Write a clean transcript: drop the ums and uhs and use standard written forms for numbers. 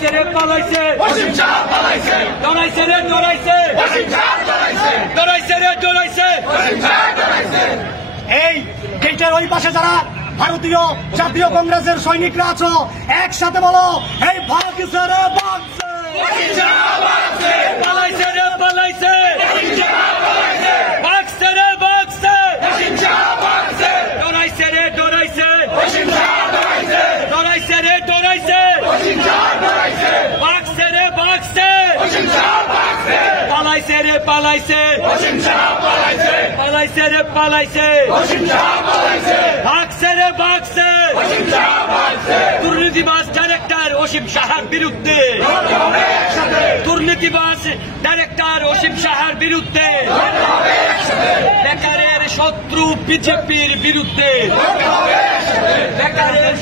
দৌড়াইছে রে পালাইছে ওয়াসিম শাহ পালাইছে দৌড়াইছে রে দৌড়াইছে ওয়াসিম শাহ পালাইছে দৌড়াইছে রে দৌড়াইছে ওয়াসিম শাহ পালাইছে এই গেটের ওই পাশে যারা ভারতীয় জাতীয় কংগ্রেসের সৈনিকরা আছো একসাথে বলো এই ভাগছে রে ভাগছে ওয়াসিম শাহ পালাইছে পালাইছে রে পালাইছে ওয়াসিম শাহ পালাইছে ভাগছে রে ভাগছে ওয়াসিম শাহ পালাইছে দৌড়াইছে রে দৌড়াইছে ওয়াসিম শাহ পালাইছে দৌড়াইছে রে দৌড়াইছে ওয়াসিম শাহ পালাইছে ভাগছে রে ভাগছে ওয়াসিম শাহ পালাইছে পালাইছে রে পালাইছে ওয়াসিম শাহ পালাইছে পালাইছে রে পালাইছে ওয়াসিম শাহ পালাইছে ভাগছে রে ভাগছে ওয়াসিম শাহ পালাইছে দুর্নীতিবাজ ডাইরেক্টর অসীম সাহার বিরুদ্ধে হবে একসাথে দুর্নীতিবাজ ডাইরেক্টর অসীম সাহার বিরুদ্ধে হবে একসাথে বেকারের শত্রু বিজেপির বিরুদ্ধে হবে একসাথে বেকারের